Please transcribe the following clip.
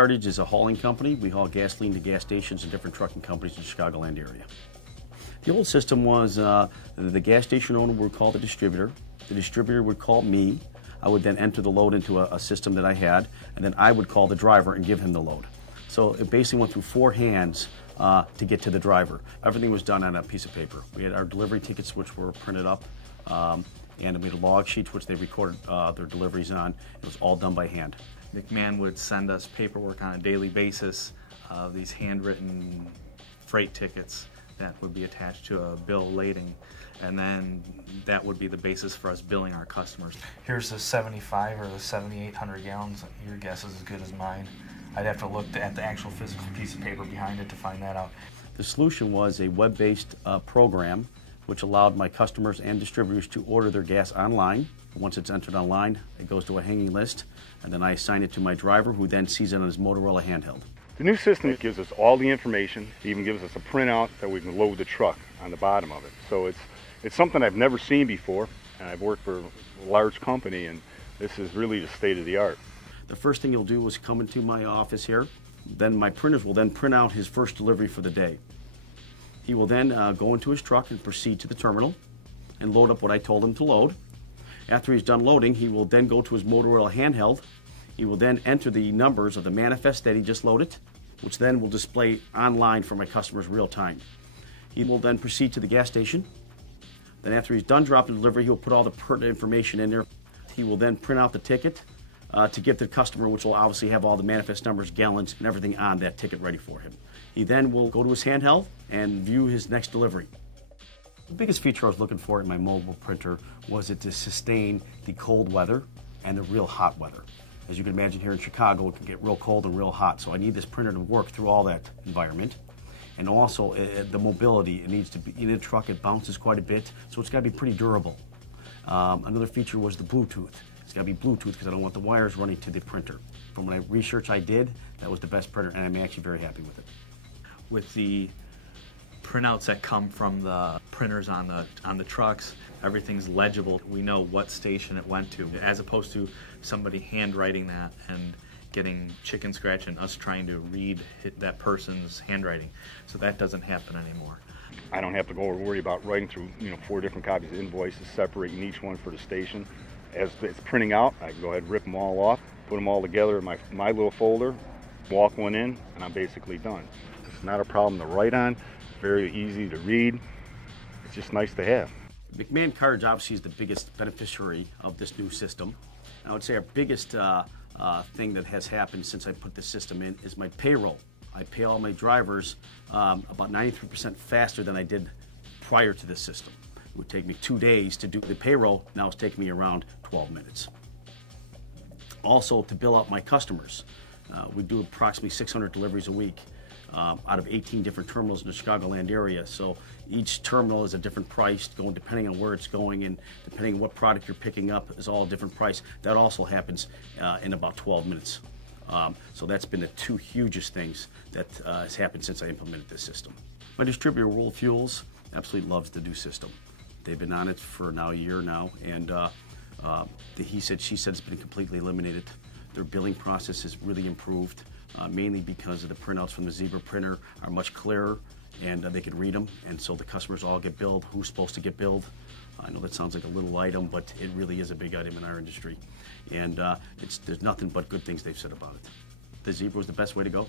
Cartage is a hauling company. We haul gasoline to gas stations and different trucking companies in the Chicagoland area. The old system was the gas station owner would call the distributor would call me. I would then enter the load into a system that I had, and then I would call the driver and give him the load. So it basically went through 4 hands to get to the driver. Everything was done on a piece of paper. We had our delivery tickets, which were printed up, and we had log sheets, which they recorded their deliveries on. It was all done by hand. McMahon would send us paperwork on a daily basis, these handwritten freight tickets that would be attached to a bill of lading, and then that would be the basis for us billing our customers. Here's the 75 or the 7,800 gallons. Your guess is as good as mine. I'd have to look at the actual physical piece of paper behind it to find that out. The solution was a web-based program which allowed my customers and distributors to order their gas online. Once it's entered online, it goes to a hanging list, and then I assign it to my driver, who then sees it on his Motorola handheld. The new system gives us all the information. It even gives us a printout that we can load the truck on the bottom of it. So it's something I've never seen before, and I've worked for a large company, and this is really the state of the art. The first thing he'll do is come into my office here. Then my printers will then print out his first delivery for the day. He will then go into his truck and proceed to the terminal and load up what I told him to load. After he's done loading, he will then go to his Motorola handheld. He will then enter the numbers of the manifest that he just loaded, which then will display online for my customers real time. He will then proceed to the gas station. Then after he's done dropping the delivery, he'll put all the pertinent information in there. He will then print out the ticket to give to the customer, which will obviously have all the manifest numbers, gallons, and everything on that ticket ready for him. He then will go to his handheld and view his next delivery. The biggest feature I was looking for in my mobile printer was it to sustain the cold weather and the real hot weather. As you can imagine, here in Chicago, it can get real cold and real hot, so I need this printer to work through all that environment. And also, the mobility, it needs to be in a truck, it bounces quite a bit, so it's got to be pretty durable. Another feature was the Bluetooth. It's got to be Bluetooth because I don't want the wires running to the printer. From my research I did, that was the best printer, and I'm actually very happy with it. With the printouts that come from the printers on the trucks, everything's legible. We know what station it went to, as opposed to somebody handwriting that and getting chicken scratch and us trying to read that person's handwriting. So that doesn't happen anymore. I don't have to go worry about writing through 4 different copies of invoices, separating each one for the station. As it's printing out, I can go ahead and rip them all off, put them all together in my little folder, walk one in, and I'm basically done. It's not a problem to write on, very easy to read. It's just nice to have. McMahon Cartage obviously is the biggest beneficiary of this new system. I would say our biggest thing that has happened since I put this system in is my payroll. I pay all my drivers about 93% faster than I did prior to this system. It would take me 2 days to do the payroll. Now it's taking me around 12 minutes. Also, to bill out my customers. We do approximately 600 deliveries a week out of 18 different terminals in the Chicagoland area. So each terminal is a different price, depending on where it's going, and depending on what product you're picking up is all a different price. That also happens in about 12 minutes. So that's been the 2 hugest things that has happened since I implemented this system. My distributor, World Fuels, absolutely loves the new system. They've been on it for now a year now, and she said it's been completely eliminated. Their billing process has really improved, mainly because of the printouts from the Zebra printer are much clearer, and they can read them, and so the customers all get billed who's supposed to get billed. I know that sounds like a little item, but it really is a big item in our industry, and there's nothing but good things they've said about it. The Zebra was the best way to go.